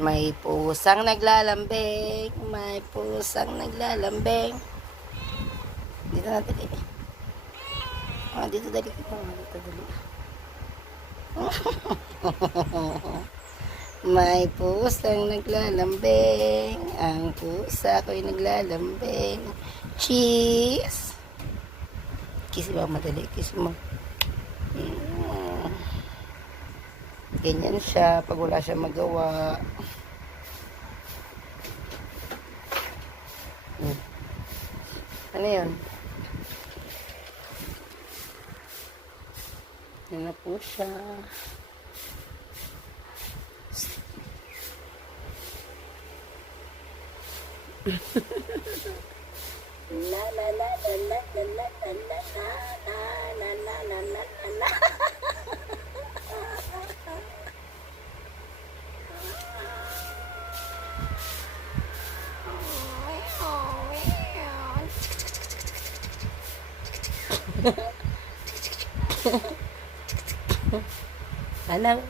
May pusang naglalambing. May pusang naglalambing. Dito na dali. Dito dali. Dito dali. May pusang naglalambing. Ang pusa ko'y naglalambing. Cheese. Kiss ba madali? Kiss mo. Ganyan siya pag wala siya magawa. Ano yun? Yan na po siya. La la la la la la la la la la la la la la. Anak.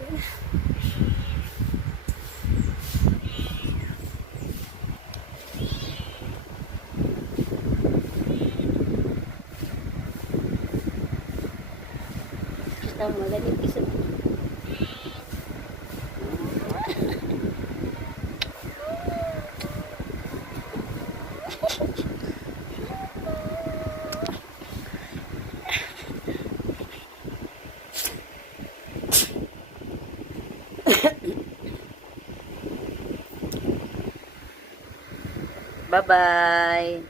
Kita magaling isip. Bye-bye.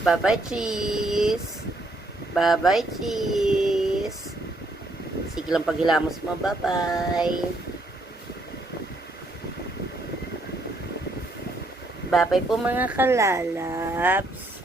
Bye-bye, cheese. Bye-bye, cheese. Sige lang paghilamos mo. Bye-bye. Bye-bye po mga kalalabs.